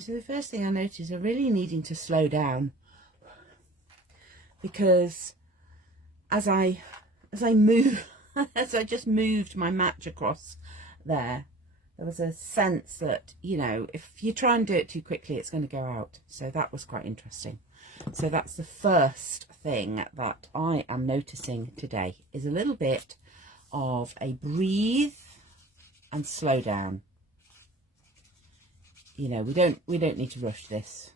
So the first thing I noticed, I'm really needing to slow down, because as I move, as I just moved my match across there was a sense that, you know, if you try and do it too quickly, it's going to go out. So that was quite interesting. So that's the first thing that I am noticing today, is a little bit of a breathe and slow down. You know, we don't need to rush this.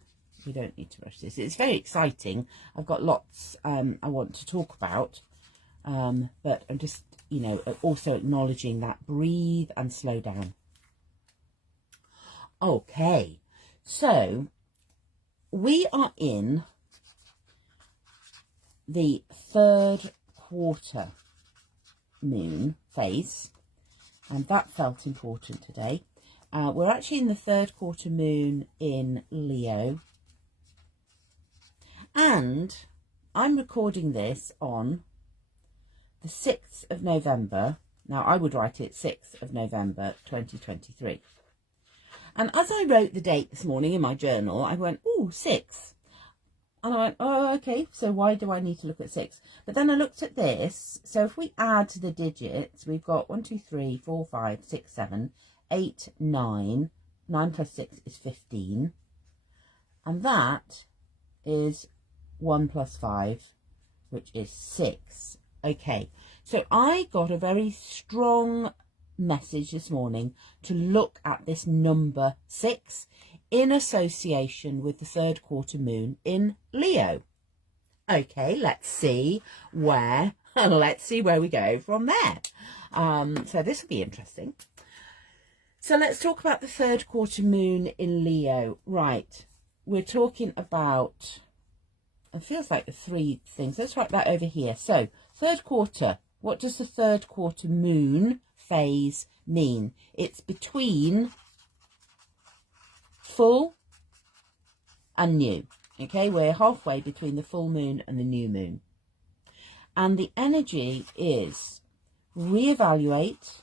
We don't need to rush this. It's very exciting. I've got lots I want to talk about, but I'm just, you know, also acknowledging that breathe and slow down. Okay, so we are in the third quarter moon phase, and that felt important today. We're actually in the third quarter moon in Leo, and I'm recording this on the 6th of November. Now, I would write it 6th of November 2023. And as I wrote the date this morning in my journal, I went, oh, 6. And I went, oh, okay, so why do I need to look at 6? But then I looked at this. So if we add to the digits, we've got 1, 2, 3, 4, 5, 6, 7, 8, 9. 9 plus 6 is 15. And that is 1 plus 5, which is 6. Okay, so I got a very strong message this morning to look at this number 6 in association with the third quarter moon in Leo. Okay, let's see where we go from there. So this will be interesting. So let's talk about the third quarter moon in Leo. Right, we're talking about, it feels like the 3 things. Let's write that over here. So third quarter, what does the third quarter moon phase mean? It's between full and new. Okay, we're halfway between the full moon and the new moon. And the energy is reevaluate.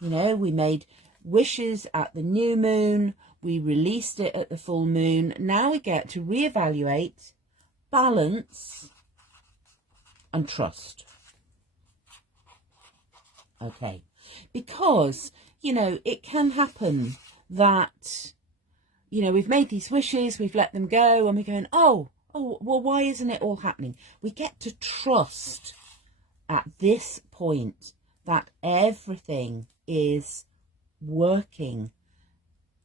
You know, we made wishes at the new moon, we released it at the full moon. Now we get to reevaluate, balance, and trust. Okay, because, you know, it can happen that, you know, we've made these wishes, we've let them go, and we're going, oh, well, why isn't it all happening? We get to trust at this point that everything is working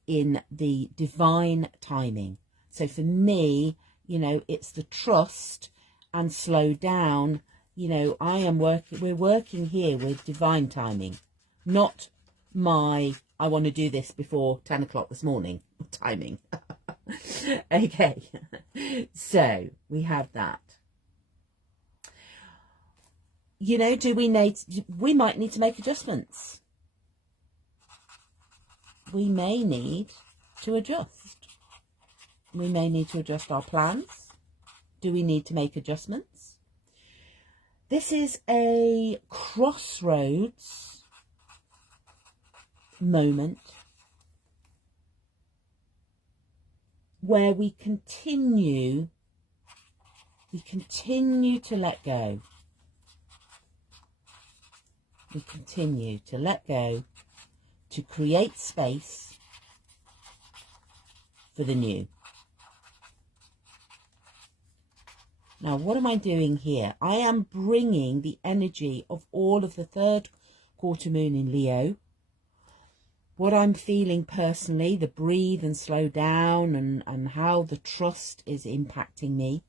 in the divine timing. So for me, you know, it's the trust and slow down. You know, we're working here with divine timing, not my, I want to do this before 10 o'clock this morning timing. Okay, so we have that. You know, we might need to make adjustments. We may need to adjust. We may need to adjust our plans. Do we need to make adjustments? This is a crossroads moment where we continue to let go. We continue to let go to create space for the new. Now, what am I doing here? I am bringing the energy of all of the third quarter moon in Leo. What I'm feeling personally, the breathe and slow down, and how the trust is impacting me.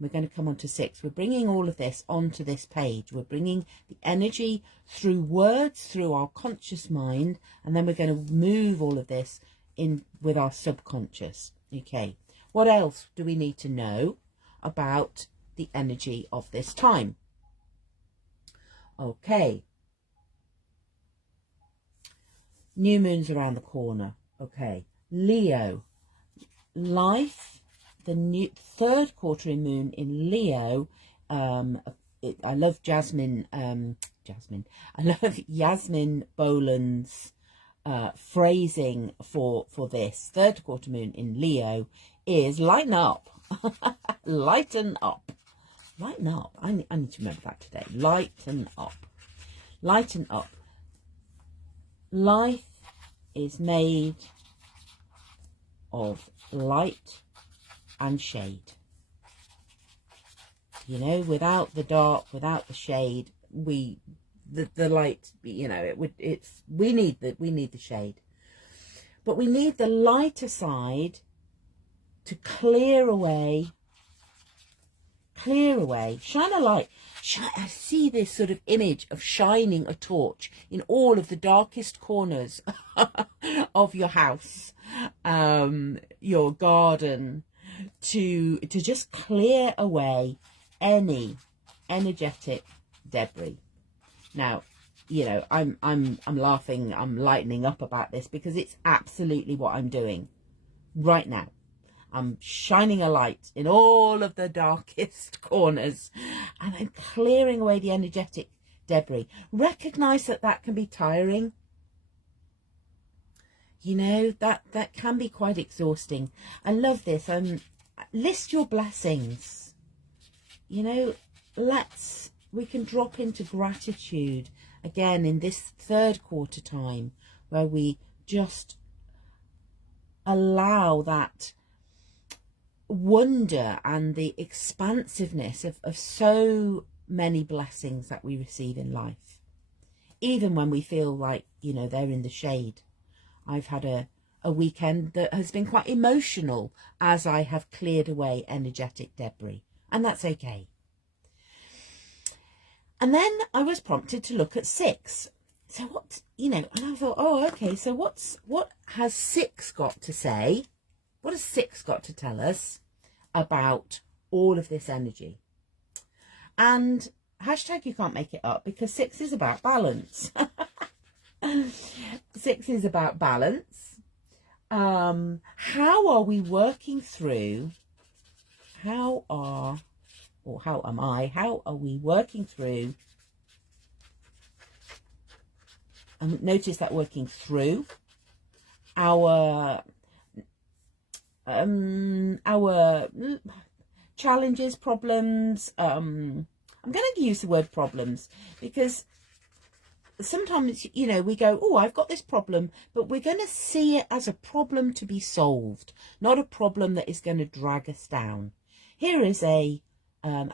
We're going to come on to 6. We're bringing all of this onto this page. We're bringing the energy through words, through our conscious mind, and then we're going to move all of this in with our subconscious. Okay, what else do we need to know about the energy of this time? Okay, new moon's around the corner. Okay, Leo, life, the new third quarter moon in Leo. I love Jasmine I love Yasmin Boland's phrasing for this third quarter moon in Leo is lighten up. Lighten up. Lighten up. I need to remember that today. Lighten up. Lighten up. Life is made of light and shade. You know, without the dark, without the shade, the light, you know, we need the shade. But we need the lighter side to clear away, shine a light. I see this sort of image of shining a torch in all of the darkest corners of your house, your garden, to just clear away any energetic debris. Now, you know, I'm laughing, I'm lightening up about this because it's absolutely what I'm doing right now. I'm shining a light in all of the darkest corners and I'm clearing away the energetic debris. Recognize that can be tiring. You know, that can be quite exhausting. I love this. List your blessings. You know, we can drop into gratitude again in this third quarter time where we just allow that wonder and the expansiveness of so many blessings that we receive in life, even when we feel like, you know, they're in the shade. I've had a weekend that has been quite emotional as I have cleared away energetic debris, and that's okay. And then I was prompted to look at 6. So what, you know, and I thought, oh, okay, so what has 6 got to say? What has 6 got to tell us about all of this energy? And hashtag you can't make it up, because 6 is about balance. 6 is about balance. How are we working through, how are we working through, and notice that working through our challenges, problems. I'm going to use the word problems because sometimes, you know, we go, oh, I've got this problem, but we're going to see it as a problem to be solved, not a problem that is going to drag us down. Here is I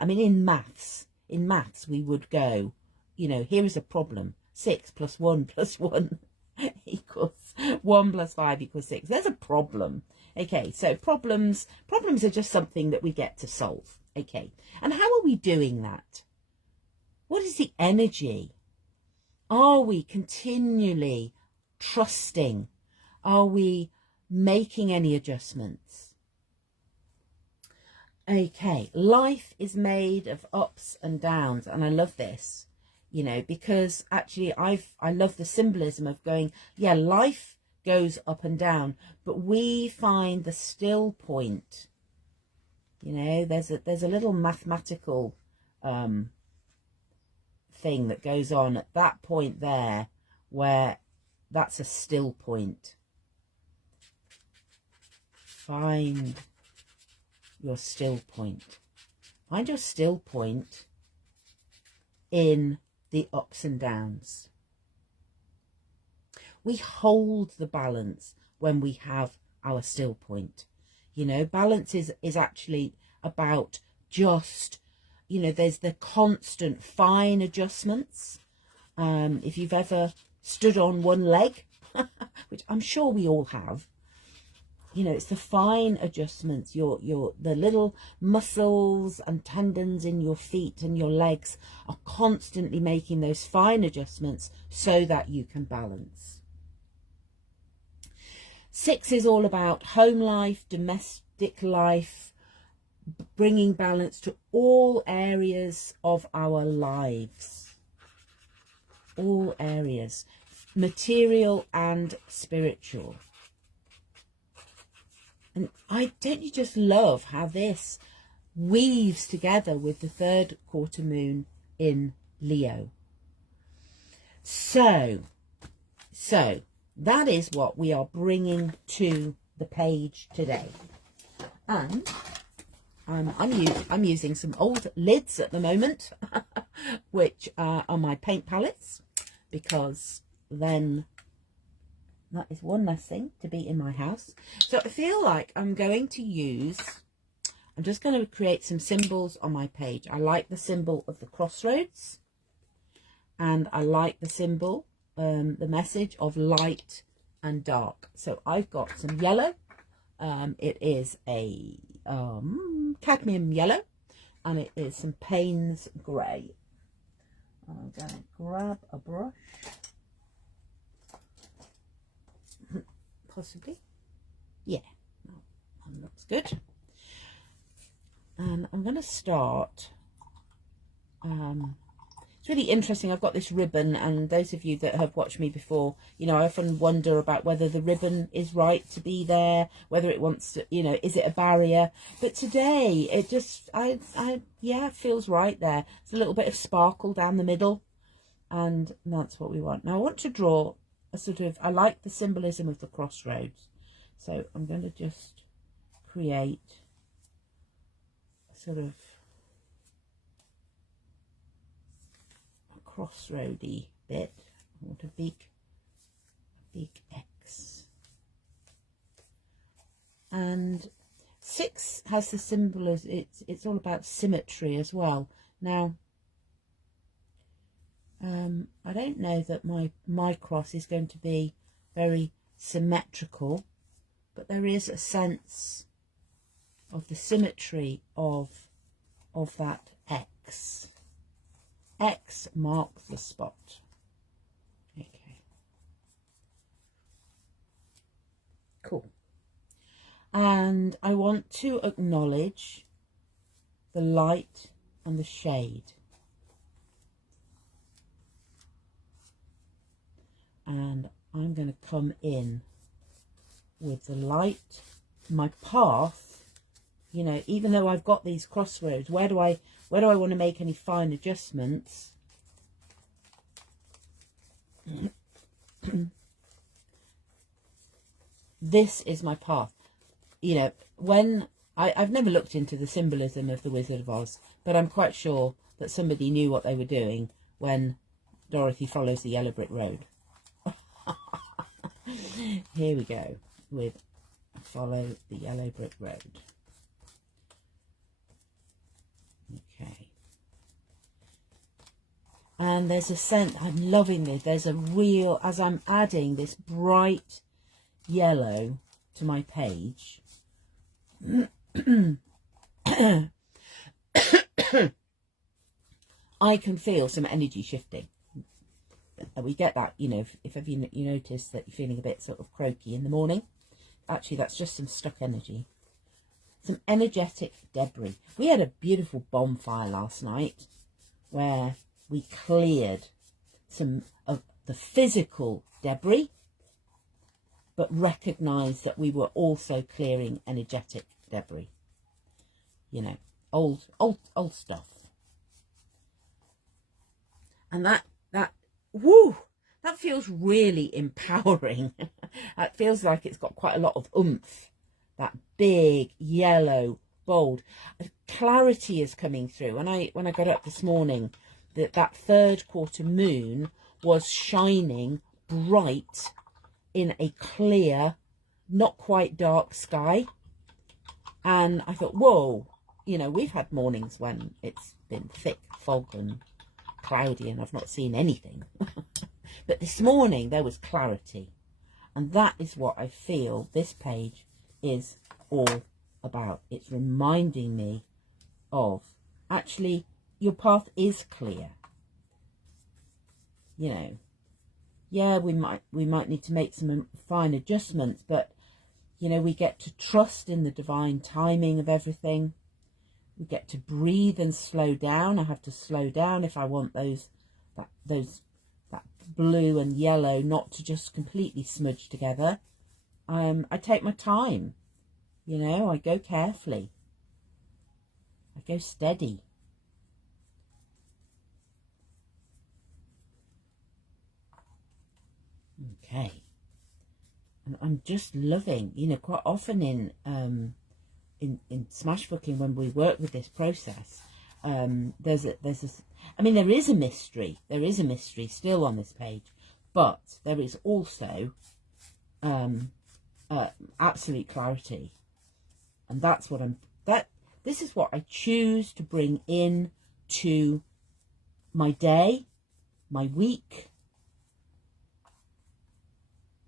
mean, in maths we would go, you know, here is a problem. 6 + 1 + 1 equals 1 + 5 = 6. There's a problem. Okay, so problems are just something that we get to solve. Okay, and how are we doing that? What is the energy? Are we continually trusting? Are we making any adjustments? Okay, life is made of ups and downs, and I love this, you know, because actually I love the symbolism of going, yeah, life goes up and down, but we find the still point. You know, there's a little mathematical thing that goes on at that point there, where that's a still point. Find your still point. Find your still point in the ups and downs. We hold the balance when we have our still point. You know, balance is actually about just, you know, there's the constant fine adjustments. If you've ever stood on one leg, which I'm sure we all have, you know, it's the fine adjustments, the little muscles and tendons in your feet and your legs are constantly making those fine adjustments so that you can balance. 6 is all about home life, domestic life, bringing balance to all areas of our lives. All areas, material and spiritual. And don't you just love how this weaves together with the third quarter moon in Leo? So that is what we are bringing to the page today. And I'm using some old lids at the moment, which are my paint palettes, because then that is one less thing to be in my house. So I feel like I'm just going to create some symbols on my page. I like the symbol of the crossroads, and I like the symbol, the message of light and dark. So I've got some yellow. It is a cadmium yellow, and it is some Payne's grey. I'm going to grab a brush, possibly. Yeah, that looks good. And I'm going to start. It's really interesting. I've got this ribbon, and those of you that have watched me before, you know, I often wonder about whether the ribbon is right to be there, whether it wants to, you know, is it a barrier? But today it just, yeah, it feels right there. It's a little bit of sparkle down the middle, and that's what we want. Now I want to draw a sort of, I like the symbolism of the crossroads. So I'm going to just create a sort of crossroady bit. I want a big X. And 6 has the symbol as it's all about symmetry as well. Now I don't know that my cross is going to be very symmetrical, but there is a sense of the symmetry of that X. X marks the spot. Okay. Cool. And I want to acknowledge the light and the shade. And I'm going to come in with the light. My path, you know, even though I've got these crossroads, where do I want to make any fine adjustments? This is my path. You know, when I've never looked into the symbolism of the Wizard of Oz, but I'm quite sure that somebody knew what they were doing when Dorothy follows the yellow brick road. Here we go with follow the yellow brick road. Okay. And there's a scent, I'm loving this. There's a real, as I'm adding this bright yellow to my page, I can feel some energy shifting. We get that, you know, if ever you notice that you're feeling a bit sort of croaky in the morning, actually that's just some stuck energy. Some energetic debris. We had a beautiful bonfire last night where we cleared some of the physical debris, but recognised that we were also clearing energetic debris. You know, old stuff. And that feels really empowering. It feels like it's got quite a lot of oomph. That big yellow bold clarity is coming through. When I got up this morning, that third quarter moon was shining bright in a clear, not quite dark sky, and I thought, whoa, you know, we've had mornings when it's been thick fog and cloudy and I've not seen anything. But this morning there was clarity, and that is what I feel this page is all about. It's reminding me of, actually, your path is clear. You know, yeah, we might need to make some fine adjustments, but you know, we get to trust in the divine timing of everything. We get to breathe and slow down. I have to slow down if I want that blue and yellow not to just completely smudge together. I take my time, you know, I go carefully, I go steady. Okay, And I'm just loving, you know, quite often in Smashbooking, when we work with this process, there's a, I mean, there is a mystery still on this page, but there is also absolute clarity. And that's what this is what I choose to bring in to my day, my week,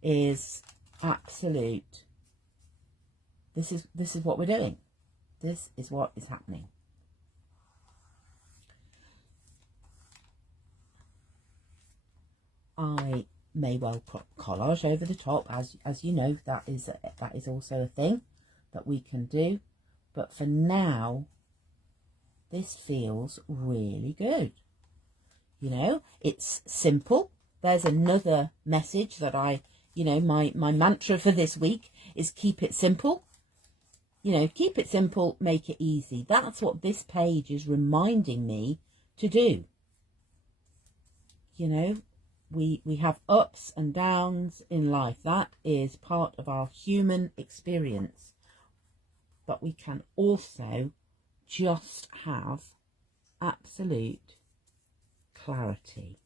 is absolute. This is what we're doing. This is what is happening. I may well put collage over the top, as you know, that is also a thing that we can do. But for now, this feels really good. You know, it's simple. There's another message that you know, my mantra for this week is keep it simple. You know, keep it simple, make it easy. That's what this page is reminding me to do. You know, we have ups and downs in life. That is part of our human experience. But we can also just have absolute clarity.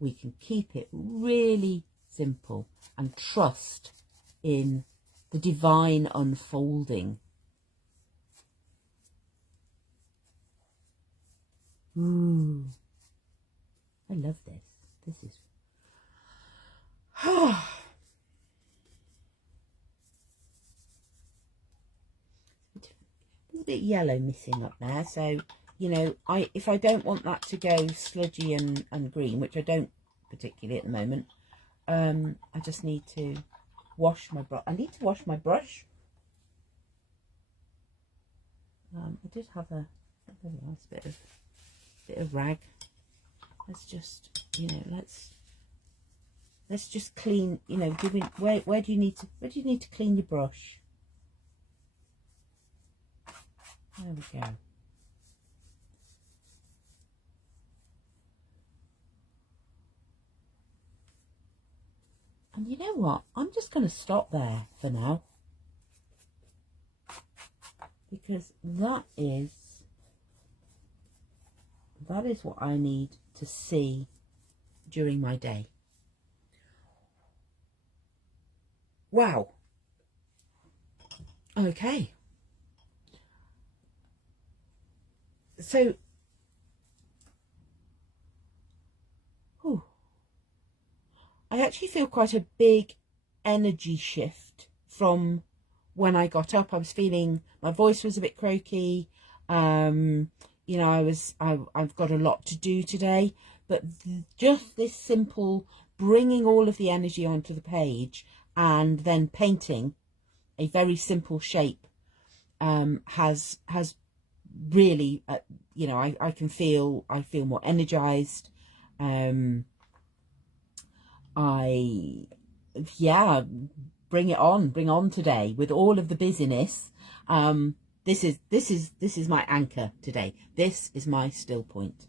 We can keep it really simple and trust in the divine unfolding. Ooh, I love this. This is a bit yellow missing up there, so you know, if I don't want that to go sludgy and green, which I don't particularly at the moment, I just need to wash my brush. I need to wash my brush. I did have a nice bit of rag. Let's just, you know, let's just clean. You know, where do you need to clean your brush? There we go. And you know what? I'm just going to stop there for now, because that is what I need to see during my day. Wow. Okay. So, I actually feel quite a big energy shift from when I got up. I was feeling, my voice was a bit croaky. You know, I've got a lot to do today, but just this simple bringing all of the energy onto the page and then painting a very simple shape has really, you know, I feel more energized. Bring on today with all of the busyness. This is my anchor today. This is my still point.